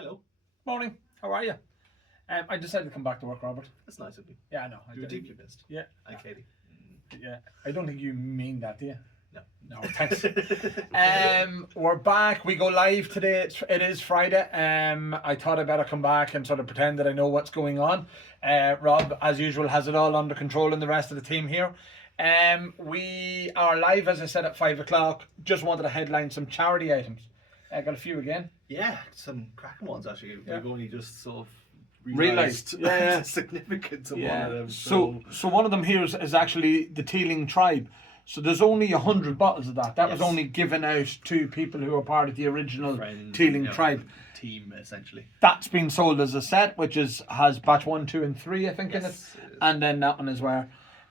Hello. Morning. How are you? I decided to come back to work, Robert. That's nice of you. Yeah, I know. You were deeply missed. Yeah. And Katie. Yeah. I don't think you mean that, do you? No. No, thanks. We're back. We go live today. It is Friday. I thought I'd better come back and sort of pretend that I know what's going on. Rob, as usual, has it all under control and the rest of the team here. We are live, as I said, at 5 o'clock. Just wanted to headline some charity items. I got a few again. Yeah, some cracking ones actually. Yeah. We've only just sort of Realised the significance of one of them. So one of them here is actually the Teeling tribe. So there's only 100 bottles of that. That was only given out to people who are part of the original Teeling tribe team, essentially. That's been sold as a set, which has batch 1, 2, and 3, I think, in it, and then that one as well.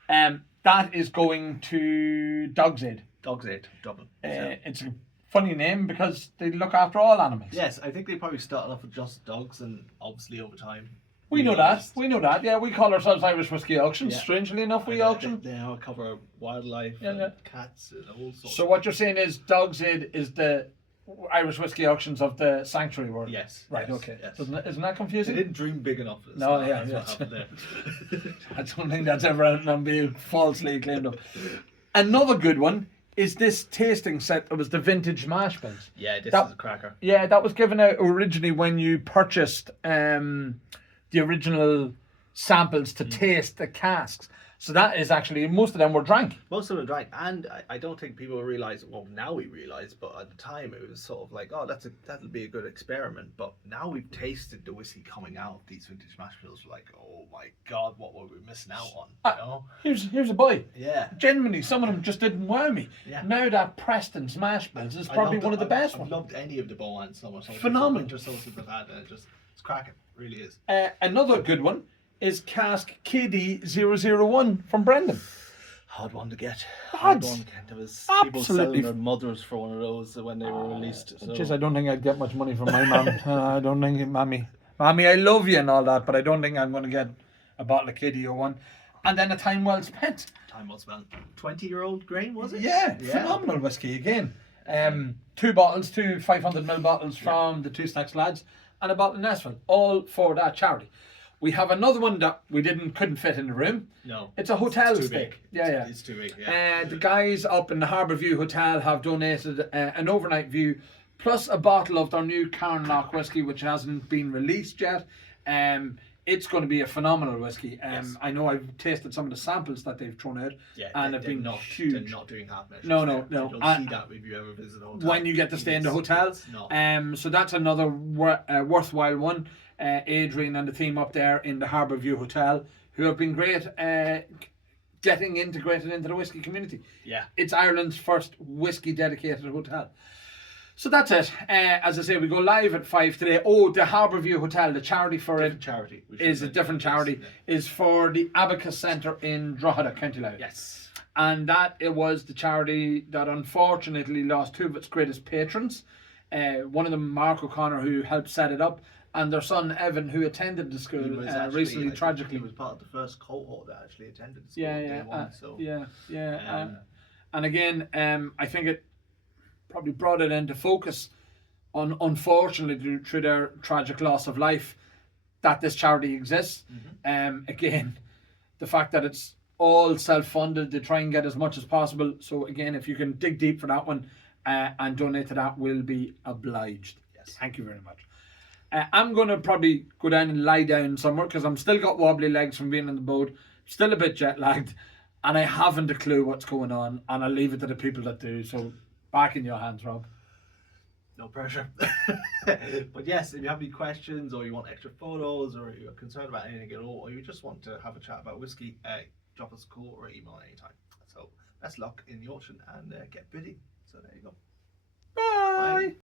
That is going to Dog's Aid. Dog's Aid, Dublin. It's a funny name because they look after all animals. Yes, I think they probably started off with just dogs, and obviously over time. We know that. Yeah, we call ourselves Irish Whiskey Auctions. Yeah. Strangely enough, we auction. They now cover wildlife, and cats, and all sorts. So what you're saying is Dog's Aid is the Irish Whiskey Auctions of the sanctuary world. Yes. Right. Yes, okay. Yes. Isn't that confusing? They didn't dream big enough. No. That's what happened there. I don't think that's ever out and being falsely claimed of. Another good one is this tasting set that was the vintage mash bills. Yeah, this is a cracker. Yeah, that was given out originally when you purchased the original samples to taste the casks. So that is actually, most of them were drank. Most of them drank, and I don't think people realise, well, now we realise, but at the time it was sort of like, oh, that'll be a good experiment. But now we've tasted the whiskey coming out of these vintage mash bills, we're like, oh my God, what were we missing out on? You know? Here's a buy. Yeah. Genuinely, some of them just didn't wow me. Yeah. Now that Preston's mash bills is probably one of the best ones. I've loved any of the Boanns so much. Phenomenal. Winter solstice I've had, and it's cracking. It really is. Another good one is cask KD001 from Brendan. Hard one to get. Hard one. There was absolutely people selling their mothers for one of those when they were released. So. Just, I don't think I'd get much money from my mum. I don't think, Mammy, I love you and all that, but I don't think I'm going to get a bottle of KD01. And then a time well spent. Time well spent. 20-year-old grain, was it? Yeah, phenomenal whiskey again. 2 bottles, 2 500ml bottles from the Two Snacks lads, and a bottle of Nashville, all for that charity. We have another one that we couldn't fit in the room. No. It's a hotel it's too stay. Big. Yeah. It's too big, yeah. The guys up in the Harbour View Hotel have donated an overnight view plus a bottle of their new Carnlough whiskey, which hasn't been released yet. It's going to be a phenomenal whiskey. I know I've tasted some of the samples that they've thrown out, and they've been huge. They're not doing half measures. No. You don't see that if you ever visit a hotel. When you get to stay in the hotel. So that's another worthwhile one. Adrian and the team up there in the Harbour View Hotel, who have been great getting integrated into the whiskey community. Yeah. It's Ireland's first whiskey dedicated hotel. So that's it. As I say, we go live at 5 today. Oh, the Harbour View Hotel, the charity for it is a different charity, is for the Abacus Centre in Drogheda, County Louth. Yes. And it was the charity that unfortunately lost 2 of its greatest patrons. One of them, Mark O'Connor, who helped set it up, and their son Evan, who attended the school recently, tragically. He was part of the first cohort that actually attended the school. And again, I think it probably brought it into focus on, unfortunately, through their tragic loss of life, that this charity exists. Again, the fact that it's all self-funded, they try and get as much as possible. So again, if you can dig deep for that one and donate to that, we'll be obliged. Yes. Thank you very much. I'm going to probably go down and lie down somewhere because I'm still got wobbly legs from being on the boat, still a bit jet lagged, and I haven't a clue what's going on, and I'll leave it to the people that do. So back in your hands, Rob. No pressure. But yes, if you have any questions or you want extra photos or you're concerned about anything at all or you just want to have a chat about whiskey, drop us a call or email anytime. So best luck in the auction and get bidding. So there you go. Bye.